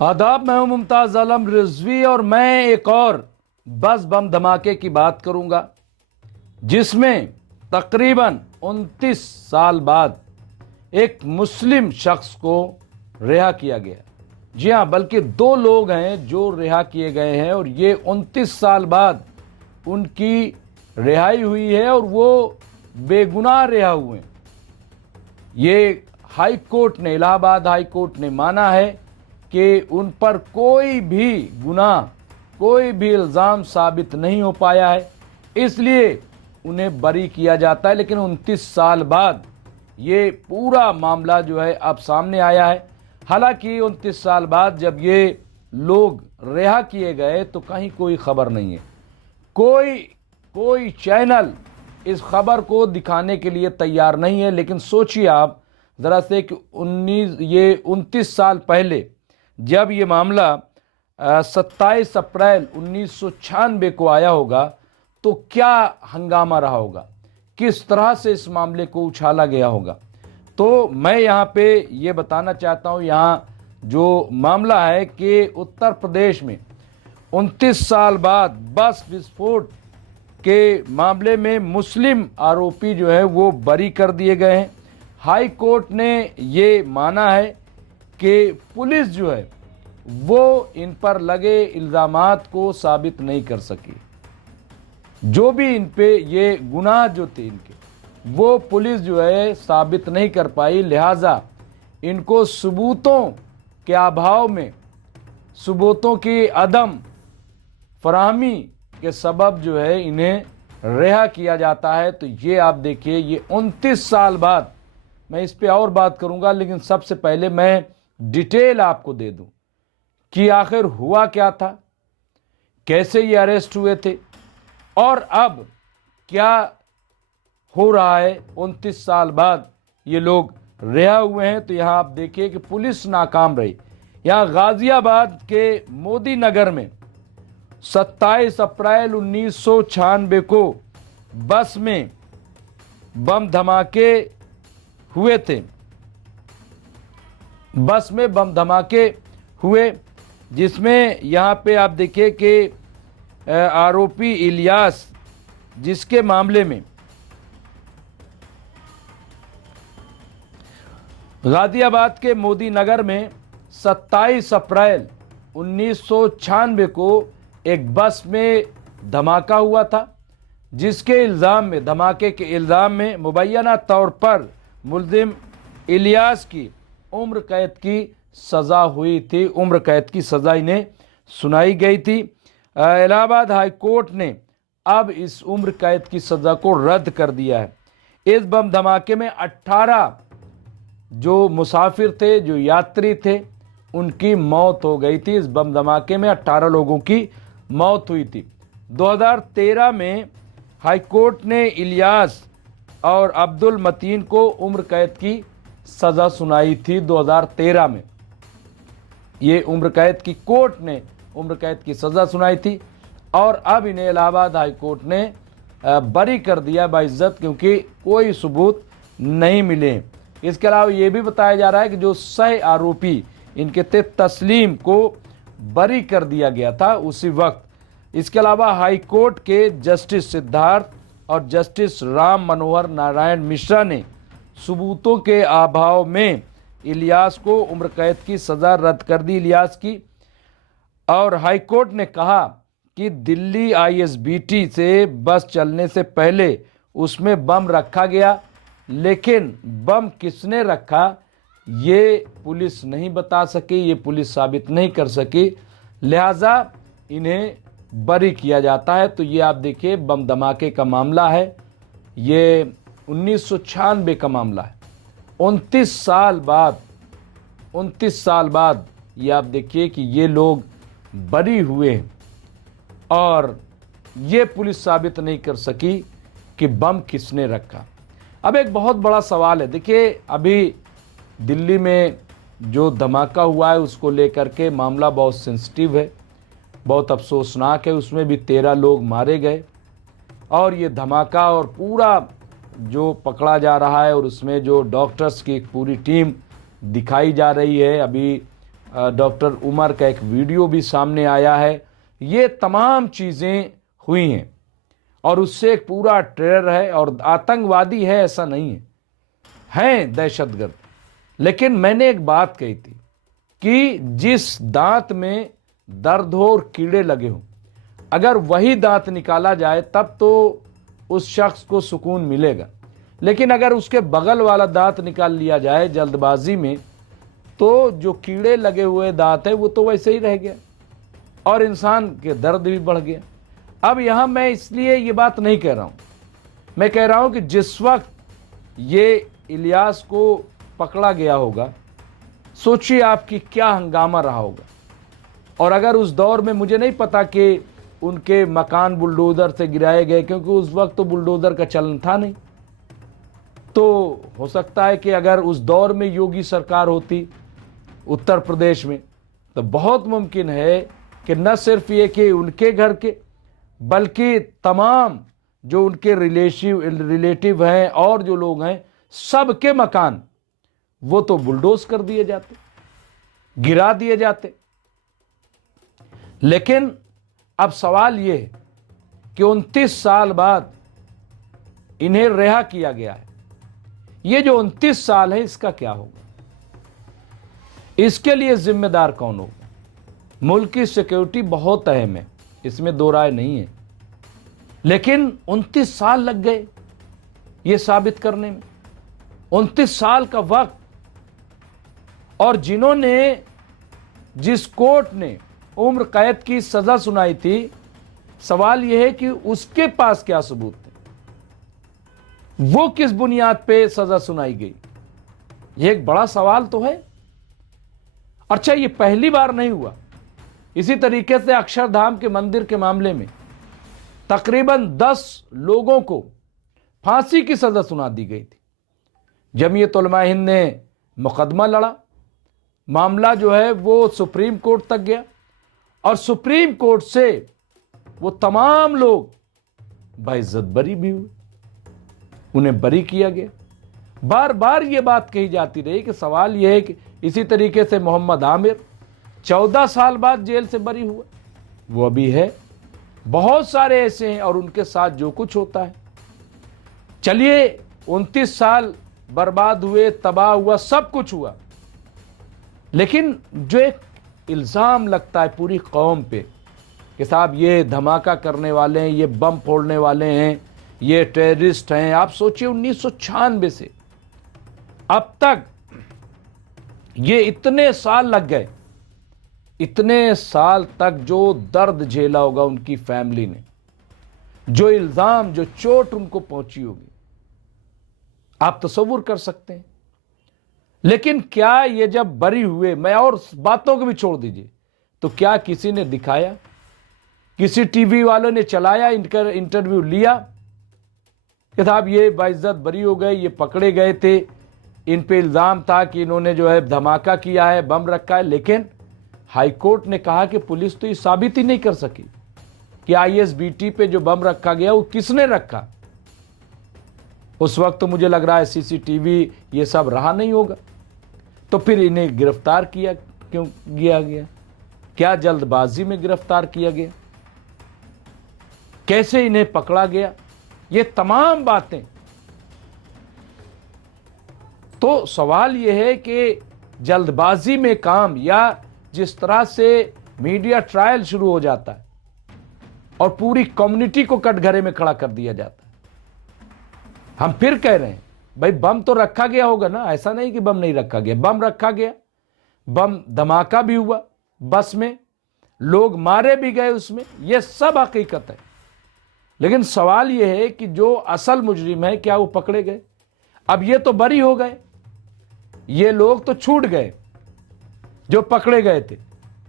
आदाब, मैं हूं मुमताज आलम रिजवी और मैं एक और बस बम धमाके की बात करूंगा जिसमें तकरीबन 29 साल बाद एक मुस्लिम शख्स को रिहा किया गया। जी हां, बल्कि दो लोग हैं जो रिहा किए गए हैं और ये 29 साल बाद उनकी रिहाई हुई है और वो बेगुनाह रिहा हुए हैं। ये हाई कोर्ट ने, इलाहाबाद हाई कोर्ट ने माना है कि उन पर कोई भी गुनाह, कोई भी इल्ज़ाम साबित नहीं हो पाया है, इसलिए उन्हें बरी किया जाता है। लेकिन 29 साल बाद ये पूरा मामला जो है अब सामने आया है। हालांकि 29 साल बाद जब ये लोग रिहा किए गए तो कहीं कोई खबर नहीं है, कोई चैनल इस खबर को दिखाने के लिए तैयार नहीं है। लेकिन सोचिए आप ज़रा से कि 29 साल पहले जब ये मामला 27 अप्रैल 1996 को आया होगा तो क्या हंगामा रहा होगा, किस तरह से इस मामले को उछाला गया होगा। तो मैं यहाँ पे ये बताना चाहता हूँ, यहाँ जो मामला है कि उत्तर प्रदेश में 29 साल बाद बस विस्फोट के मामले में मुस्लिम आरोपी जो है वो बरी कर दिए गए हैं। हाई कोर्ट ने ये माना है कि पुलिस जो है वो इन पर लगे इल्ज़ामात को साबित नहीं कर सकी। जो भी इन पे ये गुनाह जो थे इनके, वो पुलिस जो है साबित नहीं कर पाई। लिहाजा इनको सबूतों के अभाव में, सबूतों की अदम फराहमी के सबब जो है इन्हें रिहा किया जाता है। तो ये आप देखिए, ये 29 साल बाद, मैं इस पे और बात करूंगा, लेकिन सबसे पहले मैं डिटेल आपको दे दूं कि आखिर हुआ क्या था, कैसे ये अरेस्ट हुए थे और अब क्या हो रहा है। 29 साल बाद ये लोग रिहा हुए हैं। तो यहां आप देखिए कि पुलिस नाकाम रही। यहां गाजियाबाद के मोदी नगर में 27 अप्रैल 1996 को बस में बम धमाके हुए थे। बस में बम धमाके हुए जिसमें यहाँ पे आप देखिए कि आरोपी इलियास, जिसके मामले में गाजियाबाद के मोदी नगर में 27 अप्रैल 1996 को एक बस में धमाका हुआ था, जिसके इल्ज़ाम में, धमाके के इल्ज़ाम में मुबैना तौर पर मुल्ज़िम इलियास की उम्र कैद की सज़ा हुई थी। उम्र कैद की सज़ा इन्हें सुनाई गई थी। इलाहाबाद हाई कोर्ट ने अब इस उम्र कैद की सज़ा को रद्द कर दिया है। इस बम धमाके में 18 जो मुसाफिर थे, जो यात्री थे, उनकी मौत हो गई थी। इस बम धमाके में 18 लोगों की मौत हुई थी। 2013 में हाई कोर्ट ने इलियास और अब्दुल मतीन को उम्र कैद की सज़ा सुनाई थी। 2013 में ये उम्र कैद की, कोर्ट ने उम्र कैद की सज़ा सुनाई थी और अब इन्हें इलाहाबाद हाई कोर्ट ने बरी कर दिया बाइज्जत, क्योंकि कोई सबूत नहीं मिले। इसके अलावा ये भी बताया जा रहा है कि जो सह आरोपी इनके थे, तस्लीम को बरी कर दिया गया था उसी वक्त। इसके अलावा हाई कोर्ट के जस्टिस सिद्धार्थ और जस्टिस राम मनोहर नारायण मिश्रा ने सबूतों के अभाव में इलियास को उम्र कैद की सज़ा रद्द कर दी, इलियास की। और हाई कोर्ट ने कहा कि दिल्ली आईएसबीटी से बस चलने से पहले उसमें बम रखा गया, लेकिन बम किसने रखा ये पुलिस नहीं बता सकी, ये पुलिस साबित नहीं कर सकी। लिहाजा इन्हें बरी किया जाता है। तो ये आप देखिए, बम धमाके का मामला है, ये 1996 का मामला है। 29 साल बाद ये आप देखिए कि ये लोग बरी हुए हैं और ये पुलिस साबित नहीं कर सकी कि बम किसने रखा। अब एक बहुत बड़ा सवाल है, देखिए अभी दिल्ली में जो धमाका हुआ है उसको लेकर के मामला बहुत सेंसिटिव है, बहुत अफसोसनाक है। उसमें भी 13 लोग मारे गए और ये धमाका और पूरा जो पकड़ा जा रहा है और उसमें जो डॉक्टर्स की एक पूरी टीम दिखाई जा रही है। अभी डॉक्टर उमर का एक वीडियो भी सामने आया है। ये तमाम चीज़ें हुई हैं और उससे एक पूरा टेरर है और आतंकवादी है ऐसा नहीं है, हैं दहशतगर्द। लेकिन मैंने एक बात कही थी कि जिस दांत में दर्द हो और कीड़े लगे हों, अगर वही दांत निकाला जाए तब तो उस शख्स को सुकून मिलेगा, लेकिन अगर उसके बगल वाला दांत निकाल लिया जाए जल्दबाजी में तो जो कीड़े लगे हुए दांत है वो तो वैसे ही रह गया और इंसान के दर्द भी बढ़ गया। अब यहां मैं इसलिए ये बात नहीं कह रहा हूं, मैं कह रहा हूं कि जिस वक्त ये इलियास को पकड़ा गया होगा, सोचिए आपकी क्या हंगामा रहा होगा। और अगर उस दौर में, मुझे नहीं पता कि उनके मकान बुलडोजर से गिराए गए, क्योंकि उस वक्त तो बुलडोजर का चलन था नहीं, तो हो सकता है कि अगर उस दौर में योगी सरकार होती उत्तर प्रदेश में तो बहुत मुमकिन है कि न सिर्फ ये कि उनके घर के, बल्कि तमाम जो उनके रिलेटिव हैं और जो लोग हैं सबके मकान वो तो बुलडोज कर दिए जाते, गिरा दिए जाते। लेकिन अब सवाल ये है कि 29 साल बाद इन्हें रिहा किया गया है। ये जो 29 साल है इसका क्या होगा, इसके लिए जिम्मेदार कौन होगा? मुल्क की सिक्योरिटी बहुत अहम है, इसमें दो राय नहीं है, लेकिन 29 साल लग गए ये साबित करने में। 29 साल का वक्त, और जिन्होंने, जिस कोर्ट ने उम्र कैद की सजा सुनाई थी, सवाल यह है कि उसके पास क्या सबूत थे, वो किस बुनियाद पे सजा सुनाई गई, यह एक बड़ा सवाल तो है। अच्छा, ये पहली बार नहीं हुआ। इसी तरीके से अक्षरधाम के मंदिर के मामले में तकरीबन 10 लोगों को फांसी की सजा सुना दी गई थी। जमीयत उलमा हिंद ने मुकदमा लड़ा, मामला जो है वो सुप्रीम कोर्ट तक गया और सुप्रीम कोर्ट से वो तमाम लोग बाइज्जत बरी भी हुए, उन्हें बरी किया गया। बार बार ये बात कही जाती रही कि सवाल यह है कि इसी तरीके से मोहम्मद आमिर 14 साल बाद जेल से बरी हुआ, वो अभी है। बहुत सारे ऐसे हैं और उनके साथ जो कुछ होता है। चलिए 29 साल बर्बाद हुए, तबाह हुआ, सब कुछ हुआ, लेकिन जो एक इल्ज़ाम लगता है पूरी कौम पे कि साहब ये धमाका करने वाले हैं, ये बम फोड़ने वाले हैं, ये टेररिस्ट हैं। आप सोचिए 1996 से अब तक ये इतने साल लग गए, इतने साल तक जो दर्द झेला होगा उनकी फैमिली ने, जो इल्ज़ाम, जो चोट उनको पहुंची होगी, आप तसव्वुर कर सकते हैं। लेकिन क्या ये जब बरी हुए, मैं और बातों को भी छोड़ दीजिए, तो क्या किसी ने दिखाया, किसी टीवी वालों ने चलाया, इनका इंटरव्यू लिया कि साहब ये बाइज्जत बरी हो गए, ये पकड़े गए थे, इन पे इल्ज़ाम था कि इन्होंने जो है धमाका किया है, बम रखा है। लेकिन हाईकोर्ट ने कहा कि पुलिस तो ये साबित ही नहीं कर सकी कि आईएसबीटी पे जो बम रखा गया वो किसने रखा। उस वक्त तो मुझे लग रहा है सीसीटीवी ये सब रहा नहीं होगा, तो फिर इन्हें गिरफ्तार किया क्यों किया गया? क्या जल्दबाजी में गिरफ्तार किया गया? कैसे इन्हें पकड़ा गया? ये तमाम बातें। तो सवाल यह है कि जल्दबाजी में काम, या जिस तरह से मीडिया ट्रायल शुरू हो जाता है और पूरी कम्युनिटी को कटघरे में खड़ा कर दिया जाता है। हम फिर कह रहे हैं भाई बम तो रखा गया होगा ना, ऐसा नहीं कि बम नहीं रखा गया, बम रखा गया, बम धमाका भी हुआ, बस में लोग मारे भी गए उसमें, यह सब हकीकत है। लेकिन सवाल यह है कि जो असल मुजरिम है क्या वो पकड़े गए? अब ये तो बरी हो गए, ये लोग तो छूट गए जो पकड़े गए थे,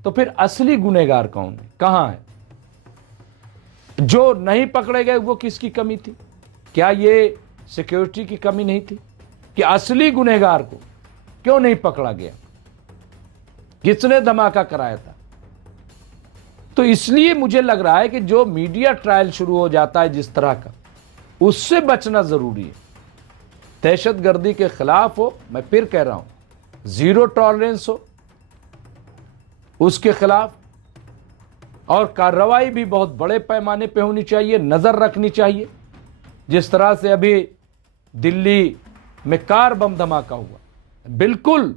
तो फिर असली गुनहगार कौन है, कहां है? जो नहीं पकड़े गए वो किसकी कमी थी? क्या ये सिक्योरिटी की कमी नहीं थी कि असली गुनहगार को क्यों नहीं पकड़ा गया? किसने धमाका कराया था? तो इसलिए मुझे लग रहा है कि जो मीडिया ट्रायल शुरू हो जाता है जिस तरह का, उससे बचना जरूरी है। दहशतगर्दी के खिलाफ हो, मैं फिर कह रहा हूं, जीरो टॉलरेंस हो, उसके खिलाफ, और कार्रवाई भी बहुत बड़े पैमाने पे होनी चाहिए, नज़र रखनी चाहिए। जिस तरह से अभी दिल्ली में कार बम धमाका हुआ, बिल्कुल,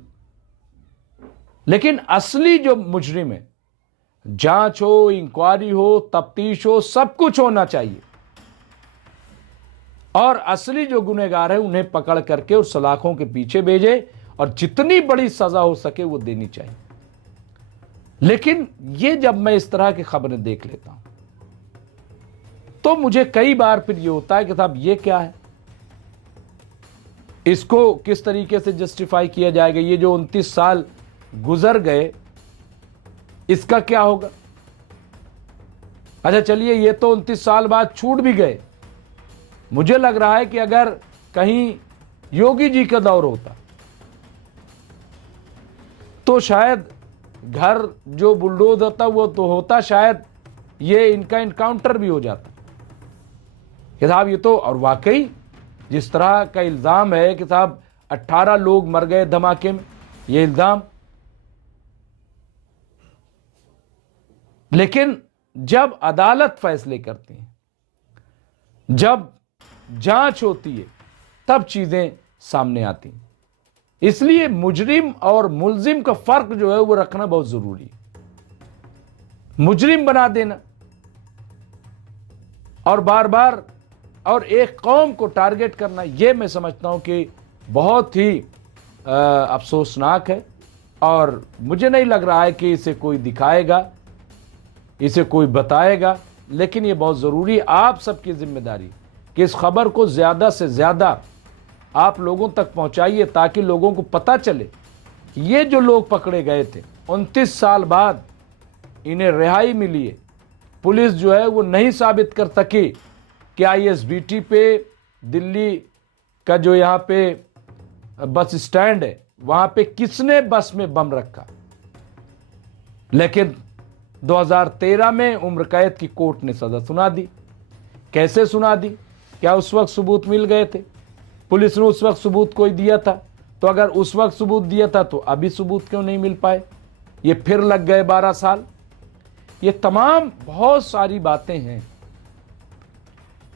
लेकिन असली जो मुजरिम है, जांच हो, इंक्वायरी हो, तफ्तीश हो, सब कुछ होना चाहिए, और असली जो गुनहगार है उन्हें पकड़ करके और सलाखों के पीछे भेजे, और जितनी बड़ी सजा हो सके वो देनी चाहिए। लेकिन ये जब मैं इस तरह की खबरें देख लेता हूं तो मुझे कई बार फिर ये होता है कि साहब ये क्या है, इसको किस तरीके से जस्टिफाई किया जाएगा, ये जो 29 साल गुजर गए इसका क्या होगा। अच्छा चलिए, ये तो 29 साल बाद छूट भी गए। मुझे लग रहा है कि अगर कहीं योगी जी का दौर होता तो शायद घर जो बुलडोज होता वो तो होता, शायद ये इनका इनकाउंटर भी हो जाता कि साहब ये तो, और वाकई जिस तरह का इल्जाम है कि साहब 18 लोग मर गए धमाके में, ये इल्जाम, लेकिन जब अदालत फैसले करती है, जब जांच होती है, तब चीजें सामने आती हैं। इसलिए मुजरिम और मुल्जिम का फर्क जो है वो रखना बहुत जरूरी है। मुजरिम बना देना और बार बार और एक कौम को टारगेट करना, यह मैं समझता हूं कि बहुत ही अफसोसनाक है, और मुझे नहीं लग रहा है कि इसे कोई दिखाएगा, इसे कोई बताएगा। लेकिन यह बहुत ज़रूरी, आप सबकी जिम्मेदारी कि इस खबर को ज़्यादा से ज़्यादा आप लोगों तक पहुंचाइए, ताकि लोगों को पता चले कि ये जो लोग पकड़े गए थे 29 साल बाद इन्हें रिहाई मिली है। पुलिस जो है वो नहीं साबित कर सकी कि ISBT पे, दिल्ली का जो यहाँ पे बस स्टैंड है, वहाँ पे किसने बस में बम रखा। लेकिन 2013 में उम्र कैद की कोर्ट ने सजा सुना दी। कैसे सुना दी? क्या उस वक्त सबूत मिल गए थे? पुलिस ने उस वक्त सबूत कोई दिया था? तो अगर उस वक्त सबूत दिया था तो अभी सबूत क्यों नहीं मिल पाए? ये फिर लग गए 12 साल। ये तमाम बहुत सारी बातें हैं।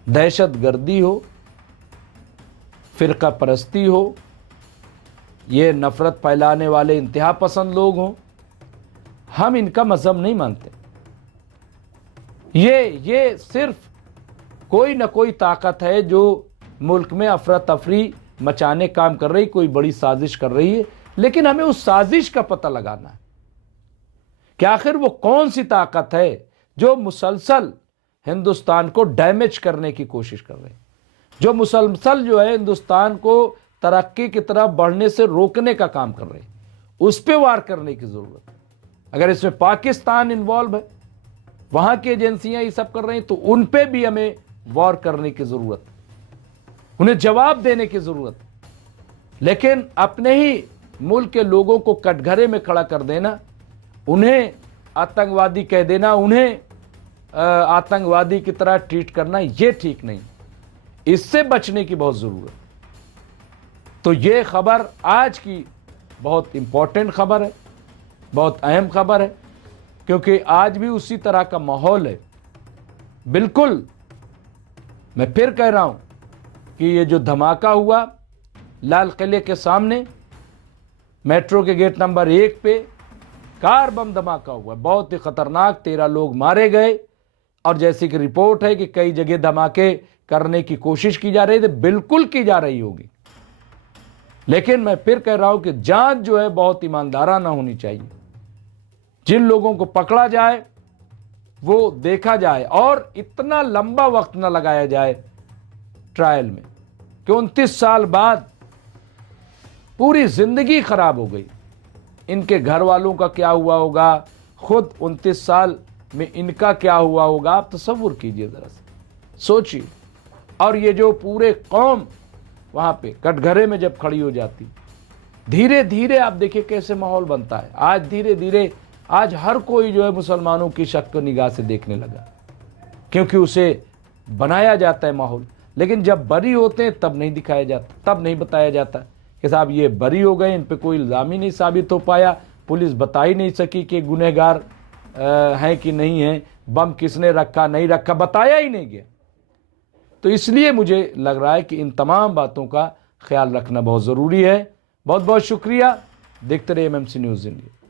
दहशतगर्दी हो, फिरका परस्ती हो, ये नफरत फैलाने वाले इंतहा पसंद लोग हों, हम इनका मजहब नहीं मानते। ये सिर्फ कोई ना कोई ताकत है जो मुल्क में अफरा तफरी मचाने काम कर रही, कोई बड़ी साजिश कर रही है। लेकिन हमें उस साजिश का पता लगाना है कि आखिर वो कौन सी ताकत है जो मुसलसल हिंदुस्तान को डैमेज करने की कोशिश कर रही है, जो मुसलसल जो है हिंदुस्तान को तरक्की की तरफ बढ़ने से रोकने का काम कर रही है। उस पर वार करने की जरूरत है। अगर इसमें पाकिस्तान इन्वॉल्व है, वहां की एजेंसियां ये सब कर रही हैं, तो उन पे भी हमें वार करने की जरूरत है, उन्हें जवाब देने की जरूरत है। लेकिन अपने ही मुल्क के लोगों को कटघरे में खड़ा कर देना, उन्हें आतंकवादी कह देना, उन्हें आतंकवादी की तरह ट्रीट करना, यह ठीक नहीं। इससे बचने की बहुत जरूरत है। तो ये खबर आज की बहुत इंपॉर्टेंट खबर है, बहुत अहम खबर है, क्योंकि आज भी उसी तरह का माहौल है। बिल्कुल, मैं फिर कह रहा हूं कि ये जो धमाका हुआ लाल किले के सामने, मेट्रो के गेट नंबर 1 पे कार बम धमाका हुआ, बहुत ही खतरनाक, 13 लोग मारे गए। और जैसी कि रिपोर्ट है कि कई जगह धमाके करने की कोशिश की जा रही थी, बिल्कुल की जा रही होगी। लेकिन मैं फिर कह रहा हूं कि जांच जो है बहुत ईमानदाराना होनी चाहिए। जिन लोगों को पकड़ा जाए वो देखा जाए, और इतना लंबा वक्त न लगाया जाए ट्रायल में कि 29 साल बाद पूरी जिंदगी खराब हो गई। इनके घर वालों का क्या हुआ होगा, खुद 29 साल में इनका क्या हुआ होगा, आप तसव्वुर कीजिए, जरा से सोचिए। और ये जो पूरे कौम वहां पे कटघरे में जब खड़ी हो जाती, धीरे धीरे आप देखिए कैसे माहौल बनता है। आज धीरे धीरे आज हर कोई जो है मुसलमानों की शक को निगाह से देखने लगा, क्योंकि उसे बनाया जाता है माहौल। लेकिन जब बरी होते हैं तब नहीं दिखाया जाता, तब नहीं बताया जाता कि साहब ये बरी हो गए, इन पे कोई इल्जाम ही नहीं साबित हो पाया, पुलिस बता ही नहीं सकी कि गुनहगार हैं कि नहीं हैं, बम किसने रखा नहीं रखा बताया ही नहीं गया। तो इसलिए मुझे लग रहा है कि इन तमाम बातों का ख्याल रखना बहुत ज़रूरी है। बहुत बहुत शुक्रिया। देखते रहिए एमएमसी न्यूज़ इंडिया।